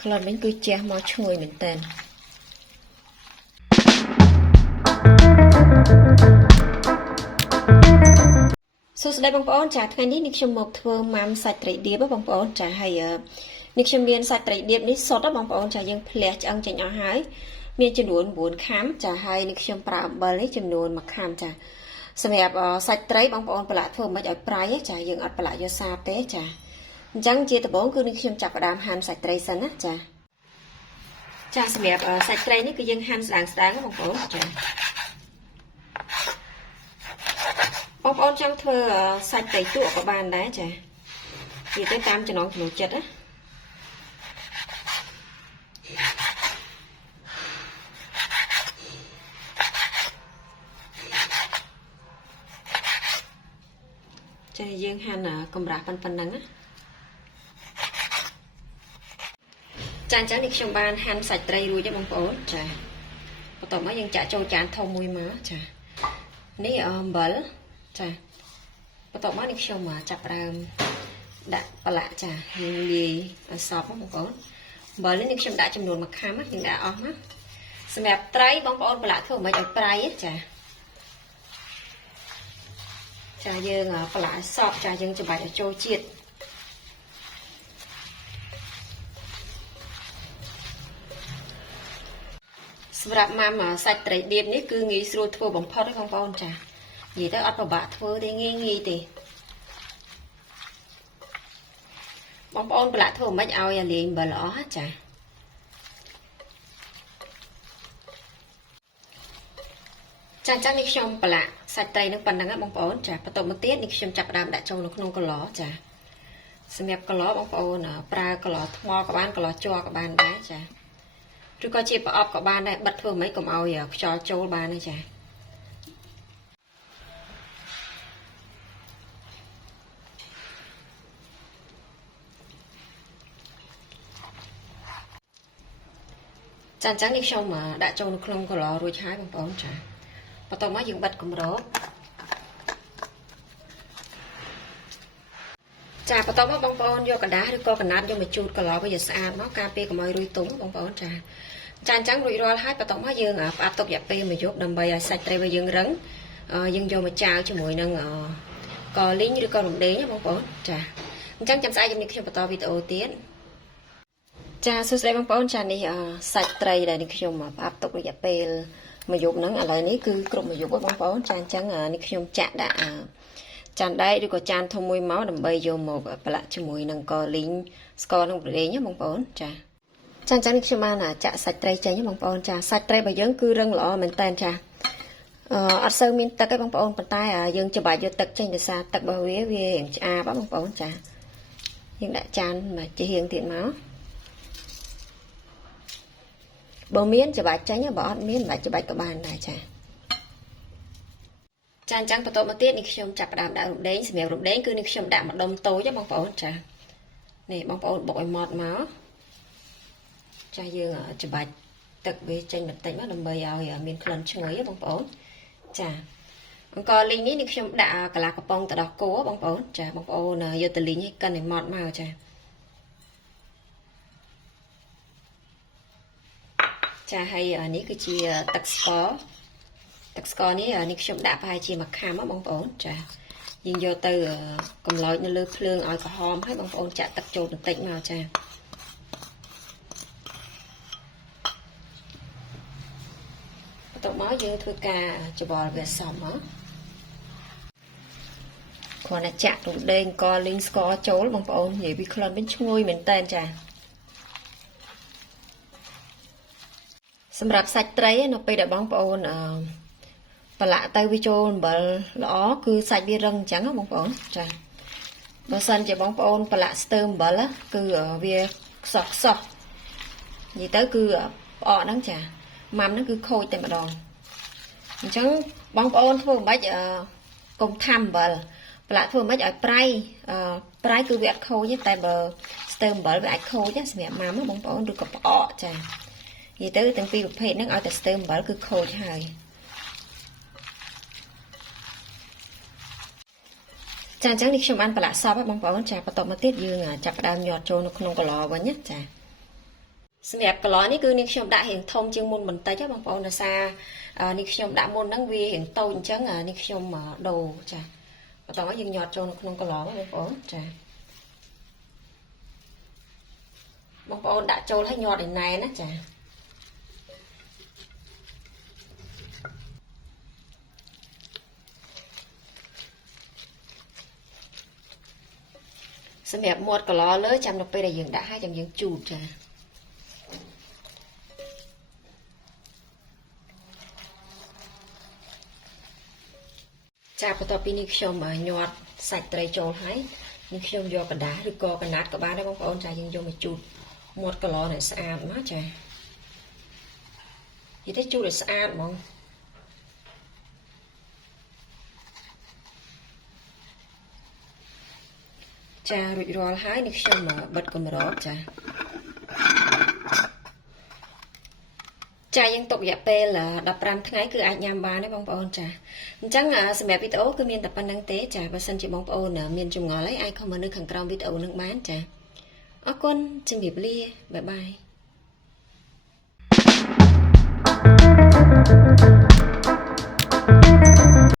ក្លិនវិញគឺជះមកឈ្ងុយមែនតើសួស្តីបងប្អូនចាថ្ងៃនេះនេះខ្ញុំមកធ្វើម៉ាំសាច់ត្រីឌៀបបងប្អូនចាហើយនេះខ្ញុំមានសាច់ត្រីឌៀបនេះសុទ្ធបងប្អូនចាយើងភ្លះឆ្អឹងចេញអស់ហើយមានចំនួន9ខាំចាហើយនេះខ្ញុំប្រើអំបិលនេះចំនួន1ខាំចាសម្រាប់សាច់ត្រីបងប្អូនប្រឡាក់ធ្វើមិនឲ្យប្រៃចាយើងអត់ប្រឡាក់យកសាបទេចាអញ្ចឹងជាដំបូងគឺនេះខ្ញុំចាប់ផ្ដើមហាន់សាច់ត្រីសិនណាចាសម្រាប់សាច់ត្រីនេះគឺយើងហាន់ស្ដើងបងប្អូនចាបងប្អូនចង់ធ្វើសាច់ត្រីទក់ក៏បានដែរចានិយាយទៅតាមចំណង់ចំណូលចិត្តណាចាយើងហាន់កម្រាស់ប៉ុណ្ណឹងណាចាអញ្ចឹងនេះខ្ញុំបានហាន់សាច់ត្រីរួចហើយបងប្អូនចាបន្ទាប់មកយើងចាក់ចូលចានធំមួយមកចានេះអំបិលចាបន្ទាប់មកនេះខ្ញុំចាប់ផ្ដើមដាក់ប្រឡាក់ចាយើងលាយឲ្យសព្វបងប្អូនអំបិលនេះខ្ញុំដាក់ចំនួន1ខាំយើងដាក់អស់ណាសម្រាប់ត្រីបងប្អូនប្រឡាក់ធ្វើមិនឲ្យប្រៃចាយើងប្រឡាក់សព្វចាយើងច្របាច់ឲ្យចូលជាតិសម្រាប់ម៉ាំសាច់ត្រីឌៀបនេះគឺងាយស្រួលធ្វើបំផុតទេបងប្អូនចានិយាយទៅអត់ពិបាកធ្វើទេងាយទេបងប្អូនប្រឡាក់ធ្វើមិនឲ្យលាយអំបិលអស់ចាចឹងនេះខ្ញុំប្រឡាក់សាច់ត្រីនឹងប៉ុណ្្នឹងបងប្អូនចាបន្ទាប់មកទៀតនេះខ្ញុំចាប់ផ្ដើមដាក់ចូលនៅក្នុងកន្លចាសម្រាប់កន្លបងប្អូនប្រើកន្លថ្មក៏បានកន្លជ័រក៏បានដែរចាឬក៏ជាប្រអប់ក៏បានដែរបិទធ្វើមិនកុំឲ្យខ្យល់ចូលបានទេចាអញ្ចឹងនេះខ្ញុំដាក់ចូលនៅក្នុងកន្លរួចហើយបងប្អូនចាបន្ទាប់មកយើងបិទគម្របចាបន្ទាប់មកបងប្អូនយកกระดาษឬក៏កណាត់យកមកជូតកន្លឲ្យវាស្អាតមកការពារកុំឲ្យរុយទុំបងប្អូនចាអញ្ចឹងរួចរាល់ហើយបន្ទាប់មកយើងផ្អាប់ទុករយៈពេល1យប់ដើម្បីឲ្យសាច់ត្រីរបស់យើងរឹងយើងយកមកចាវជាមួយនឹងកលីងឬក៏រំដេងបងប្អូនចាអញ្ចឹងចាំស្អែកខ្ញុំបន្តវីដេអូទៀតចាសួស្តីបងប្អូនចានេះសាច់ត្រីដែលនេះខ្ញុំផ្អាប់ទុករយៈពេល1យប់ហ្នឹងឥឡូវនេះគឺគ្រប់1យប់បងប្អូនចាអញ្ចឹងនេះខ្ញុំចាក់ដាក់ចានដែកឬក៏ចានធំមួយមកដើម្បីយកមកប្រឡាក់ជាមួយនឹងកលីងស្ករនិងប្រេងណាបងប្អូនចាអញ្ចឹងនេះខ្ញុំបានចាក់សាច់ត្រីចេញបងប្អូនចាសាច់ត្រីរបស់យើងគឺរឹងល្អមែនតើចាអត់សូវមានទឹកទេបងប្អូនប៉ុន្តែយើងច្របាច់យកទឹកចេញដោយសារទឹករបស់វារៀងឆ្អាបបងប្អូនចាយើងដាក់ចានមកជារៀងទៀតមកបើមានច្របាច់ចេញបើអត់មានមិនបាច់ច្របាច់ក៏បានដែរចាអញ្ចឹងបន្តមកទៀតនេះខ្ញុំចាប់ផ្ដើមដាក់រំដេងសម្រាប់រំដេងគឺនេះខ្ញុំដាក់ម្ដុំតូចបងប្អូនចានេះបងប្អូនបុកឲ្យម៉ត់មកចាយើងច្របាច់ទឹកវាចេញបន្តិចមកដើម្បីឲ្យមានក្លិនឈ្ងុយបងប្អូនចាអង្ករលីងនេះខ្ញុំដាក់កន្លះកំប៉ុងទឹកដោះគោបងប្អូនចាបងប្អូនយកទៅលីងឲ្យកិនឲ្យម៉ត់មកចាហើយនេះគឺជាទឹកស្ករនេះខ្ញុំដាក់ប្រហែលជា1ខាំបងប្អូនចាយើងយកទៅកំឡោចនៅលើភ្លើងឲ្យក្រហមហើយបងប្អូនចាក់ទឹកចូលបន្តិចមកចាបន្ទាប់មកយើងធ្វើការច្របល់វាសមមកគ្រាន់តែចាក់រំដេងកលីងស្ករចូលបងប្អូននិយាយពីក្លិនវិញឈ្ងុយមែនតើចាសម្រាប់សាច់ត្រីនៅពេលដែលបងប្អូនប្រឡាក់ទៅវាចូលអំបិលល្អគឺសាច់វារឹងអញ្ចឹងបងប្អូនចាបើសិនជាបងប្អូនប្រឡាក់ស្ទើអំបិលគឺវាខ្សោះនិយាយទៅគឺផ្អកហ្នឹងចាម៉ាំហ្នឹងគឺខូចតែម្ដងអញ្ចឹងបងប្អូនធ្វើមិនបាច់កុំថាំអំបិលប្រឡាក់ធ្វើមិនបាច់ឲ្យប្រៃគឺវាអត់ខូចទេតែបើស្ទើអំបិលវាអាចខូចសម្រាប់ម៉ាំបងប្អូនឬក៏ផ្អកចានិយាយទៅទាំងពីរប្រភេទហ្នឹងឲ្យតែស្ទើអំបិលគឺខូចហើយចាអញ្ចឹងនេះខ្ញុំបានប្រឡាក់សពបងប្អូនចាបន្ទាប់មកទៀតយើងចាប់ផ្ដើមញាត់ចូលនៅក្នុងកន្លវិញណាចា សម្រាប់កន្លនេះគឺនេះខ្ញុំដាក់រៀងធំជាងមុនបន្តិចបងប្អូនដោយសារនេះខ្ញុំដាក់មុនហ្នឹងវារៀងតូចអញ្ចឹងនេះខ្ញុំដូរចាបន្តមកយើងញាត់ចូលនៅក្នុងកន្លបងប្អូនចាបងប្អូនដាក់ចូលឲ្យញាត់ឲ្យណែនណាចាសម្រាប់មាត់កន្លលើចាំដល់ពេលដែលយើងដាក់ឲ្យចាំយើងជូតចាបន្ទាប់ពីនេះខ្ញុំញាត់សាច់ត្រីចូលហើយនេះខ្ញុំយកกระดาษឬក៏កណាត់ក៏បានដែរបងប្អូនចាយើងយកមកជូតមាត់កន្លឲ្យស្អាតមកចានិយាយទៅជូតឲ្យស្អាតហ្មងចារួចរាល់ហើយនេះខ្ញុំបិទកម្របចាយើងទុករយៈពេល15ថ្ងៃគឺអាចញ៉ាំបានទេបងប្អូនចាអញ្ចឹងសម្រាប់វីដេអូគឺមានតែប៉ុណ្្នឹងទេចាបើសិនជាបងប្អូនមានចម្ងល់អីអាចខមមិននៅខាងក្រោមវីដេអូនឹងបានចាអរគុណជំរាបលាបាយបាយ